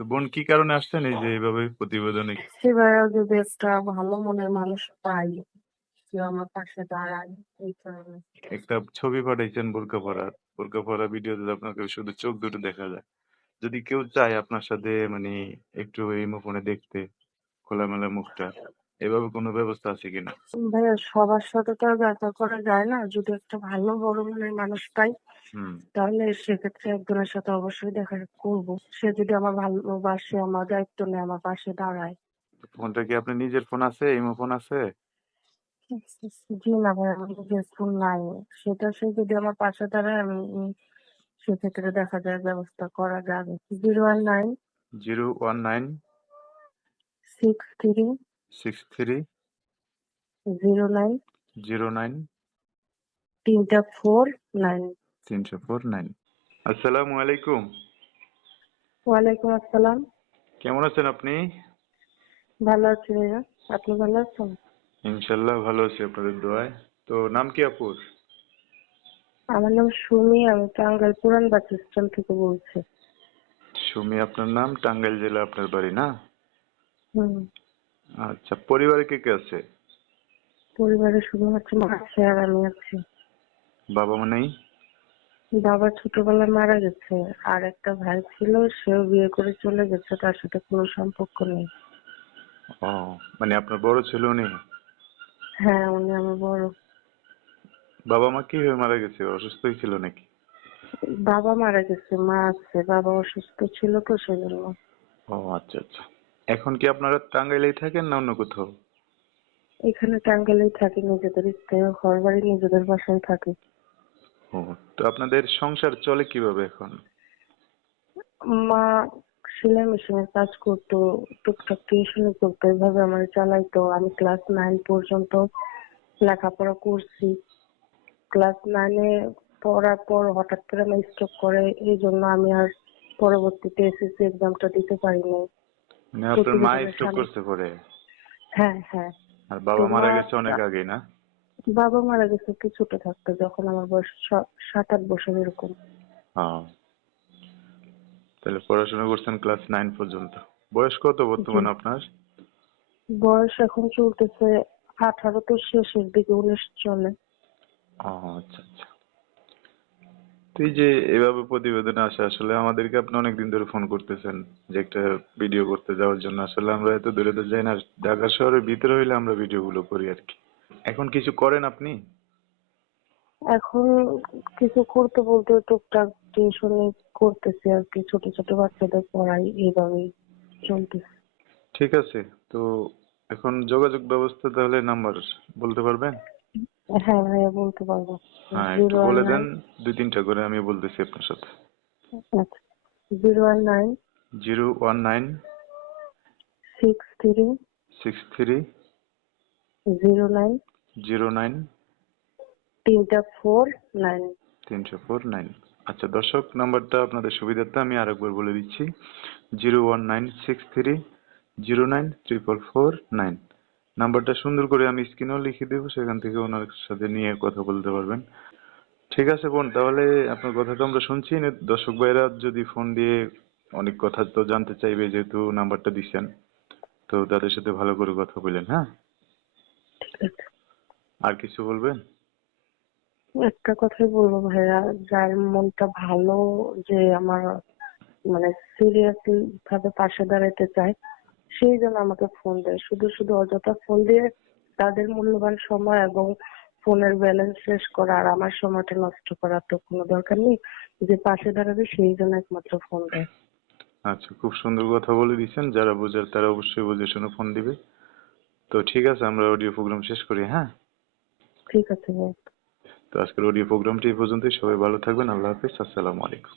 তো বোন কি কারণে আসছেন? এই যে এইভাবে প্রতিবেদনে সেবারে যদি একটা ভালো মনের মানুষ পাই। কেউ আমার পাশে দাঁড়ায় এই কারণে। একটা ছবি পাঠাইছেন বোরকা পরার বোরকা পরা ভিডিওতে আপনাকে শুধু চোখ দুটো দেখা যায়। যদি কেউ চায় আপনার সাথে মানে একটু এই ফোনে দেখতে খোলামেলা মুখটা। এভাবে কোনো ব্যবস্থা আছে কিনা? ভাইয়া সবার সাথে তো আর দেখা করা যায় না। যদি একটা ভালো বড় মনের মানুষ পাই হুম। তাহলে সেক্ষেত্রে একজনের সাথে অবশ্যই দেখা করব। সে যদি আমার ভালোবাসে আমার দায়িত্ব নেয় আমার পাশে দাঁড়ায়। ফোনটা কি আপনার নিজের ফোন আছে? ইমো ফোন আছে? জি না ভাই আমার নিজের ফোন নাই। সেটা সে যদি আমার পাশে দাঁড়ায় আমি সেক্ষেত্রে দেখা যায় ব্যবস্থা করা যাবে। Zero one nine zero one nine six three six three zero nine zero nine তিনটা ফোর নাইন তিনশো ফোর নাইন আসসালামু আলাইকুম ওয়ালাইকুম আসসালাম। কেমন আছেন আপনি? ভালো আছি ভাইয়া। আপনি ভালো আছেন? ইনশাল্লাহ ভালো আছি আপনাদের দোয়ায়। তো নাম কি আপুর? আমার নাম সুমি আমি টাঙ্গাইল পুরান বাস স্ট্যান্ড থেকে বলছি। সুমি আপনার নাম? টাঙ্গাইল জেলা আপনার বাড়ি না? হুম। আচ্ছা পরিবারে কে কে আছে? পরিবারে শুধুমাত্র মা আছে আর আমি আছি। বাবা মা নেই? বাবা ছোটবেলায় মারা গেছে আর একটা ভাই ছিল সেও বিয়ে করে চলে গেছে তার সাথে কোনো সম্পর্ক নেই। ও মানে আপনার বড় ছেলে উনি? হ্যাঁ উনি আমার বড়। বাবা মা কি হয়ে মারা গেছে? অসুস্থই ছিল নাকি? বাবা মারা গেছে মা আছে বাবা অসুস্থ ছিল তো সেজন্য। ও আচ্ছা আচ্ছা। এখন কি আপনারা টাঙ্গাইলেই থাকেন না অন্য কোথাও? এখানে টাঙ্গাইলেই থাকি নিজেদের স্থায়ী ঘর বাড়ি নিজেদের বাসায় থাকি। ও তো আপনাদের সংসার চলে কীভাবে এখন? মা সেলাই মেশিনের কাজ করতো টুকটাক টিউশনি করতো এভাবে আমার চালাইতো। আমি ক্লাস নাইন পর্যন্ত লেখাপড়া করছি। ক্লাস নাইনে পড়ার পর হঠাৎ করে আমার স্ট্রোক করে এই জন্য আমি আর পরবর্তীতে এসএসসি এক্সামটা দিতে পারিনি। মানে আপনার মা স্ট্রোক করতে পরে। হ্যাঁ হ্যাঁ। আর বাবা মারা গেছে অনেক আগেই না? বাবা মারা গেছে কি ছোট থাকতো যখন আমার বয়স সাত আট বছর এরকম। তাহলে পড়াশোনা করছেন ক্লাস নাইন পর্যন্ত। বয়স কত বর্তমানে আপনার? বয়স এখন চলতেছে আঠারো তো শেষের দিকে উনিশ চলে। ও আচ্ছা আচ্ছা। তো এই যে এভাবে প্রতিবেদনে আসে আসলে আমাদেরকে আপনি অনেকদিন ধরে ফোন করতেছেন যে একটা ভিডিও করতে যাওয়ার জন্য। আসলে আমরা এত দূরে তো যাই না ঢাকা শহরের ভিতরে হইলে আমরা ভিডিও গুলো করি আর কি। এখন কিছু করেন আপনি? এখন কিছু করতে বলতে টুকটাক টিউশনি করতেছি আর কি ছোট ছোট বাচ্চাদের পড়াই এইভাবেই চলতেছে। ঠিক আছে তো এখন যোগাযোগ ব্যবস্থা তাহলে নাম্বার বলতে পারবেন? হ্যাঁ ভাইয়া বলতে পারব। হ্যাঁ একটু বলে দেন দুই তিনটা করে আমি বলতেছি আপনার সাথে। আচ্ছা zero one nine zero one nine six three six three zero nine zero nine তিনটা ফোর নাইন। তিনশো ফোর নাইন। আচ্ছা দর্শক নাম্বারটা আপনাদের সুবিধার্থে আমি আরেকবার বলে দিচ্ছি। Zero one nine six three zero nine triple four nine. নাম্বারটা সুন্দর করে আমি স্ক্রিনেও লিখে দেবো সেখান থেকে ওনার সাথে নিয়ে কথা বলতে পারবেন। ঠিক আছে বোন তাহলে আপনার কথা তো আমরা শুনছি। দর্শক ভাইরা যদি ফোন দিয়ে অনেক কথা তো জানতে চাইবে যেহেতু নাম্বারটা দিচ্ছেন তো তাদের সাথে ভালো করে কথা বলেন হ্যাঁ? আর কিছু বলবেন? একটা কথাই বলব ভাইয়া যার মনটা ভালো যে আমার মানে সিরিয়াসলি ভাবে পাশে দাঁড়াতে চায় সেই জন্য আমাকে ফোন দেয়। শুধু শুধু অযথা ফোন দিয়ে তাদের মূল্যবান সময় এবং ফোনের ব্যালেন্স শেষ করা আর আমার সময়টা নষ্ট করার তো কোনো দরকার নেই। যে পাশে দাঁড়াবে সেই জন্য একমাত্র ফোন দেয়। আচ্ছা খুব সুন্দর কথা বলে দিচ্ছেন যারা বোঝার তারা অবশ্যই বুঝে শুনে ফোন দিবে। তো ঠিক আছে আমরা অডিও প্রোগ্রাম শেষ করি হ্যাঁ? ঠিক আছে তো আজকের অডিও প্রোগ্রামটি এই পর্যন্তই। সবাই ভালো থাকবেন। আল্লাহ হাফিজ। আসসালামু আলাইকুম।